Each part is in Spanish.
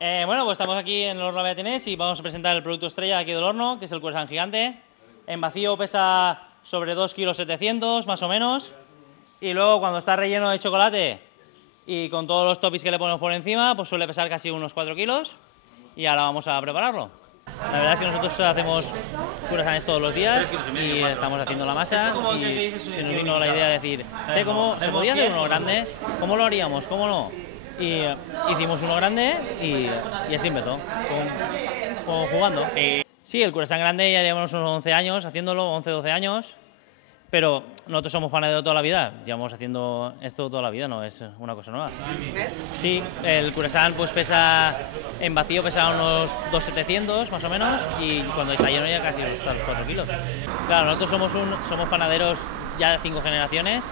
Bueno, pues estamos aquí en el horno Beatinés y vamos a presentar el producto estrella aquí del horno, que es el croissant gigante. En vacío pesa sobre 2,7 kilos más o menos. Y luego cuando está relleno de chocolate y con todos los toppings que le ponemos por encima, pues suele pesar casi unos 4 kilos. Y ahora vamos a prepararlo. La verdad es que nosotros hacemos croissants todos los días y estamos haciendo la masa y se nos vino la idea de decir, ¿cómo se podía hacer uno grande? ¿Cómo lo haríamos? ¿Cómo no? Y hicimos uno grande y así empezó, como jugando. Sí, el croissant grande ya llevamos unos 11 años haciéndolo, 11, 12 años, pero nosotros somos panaderos toda la vida, llevamos haciendo esto toda la vida, no es una cosa nueva. Sí, el croissant pues pesa, en vacío pesa unos 2,700 más o menos y cuando está lleno ya casi los 4 kilos. Claro, nosotros somos panaderos ya de 5 generaciones,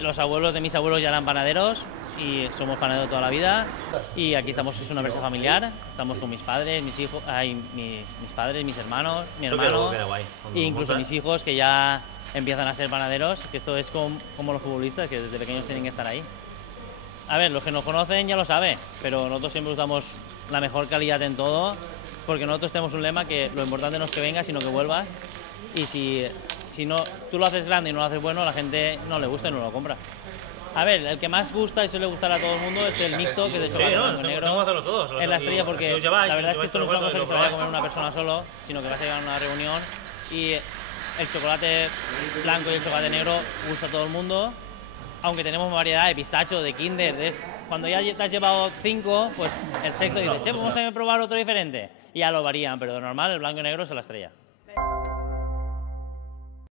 los abuelos de mis abuelos ya eran panaderos y somos panaderos toda la vida y aquí estamos, es una empresa familiar, estamos con mis padres, mis hijos, mis padres, mis hermanos, mi hermano e incluso mis hijos que ya empiezan a ser panaderos, que esto es como los futbolistas que desde pequeños tienen que estar ahí. A ver, los que nos conocen ya lo saben, pero nosotros siempre buscamos la mejor calidad en todo, porque nosotros tenemos un lema que lo importante no es que vengas, sino que vuelvas, y si no, tú lo haces grande y no lo haces bueno, a la gente no le gusta y no lo compra. A ver, el que más gusta y suele gustar a todo el mundo es el mixto, que es de chocolate blanco y negro. Es la estrella porque la verdad es que esto no es una cosa que se vaya a comer una persona solo, sino que vas a llevar a una reunión y el chocolate blanco y el chocolate negro gusta a todo el mundo, aunque tenemos variedad de pistacho, de Kinder, cuando ya te has llevado 5, pues el sexto dices, vamos a probar otro diferente, y ya lo varían, pero de normal el blanco y negro es la estrella.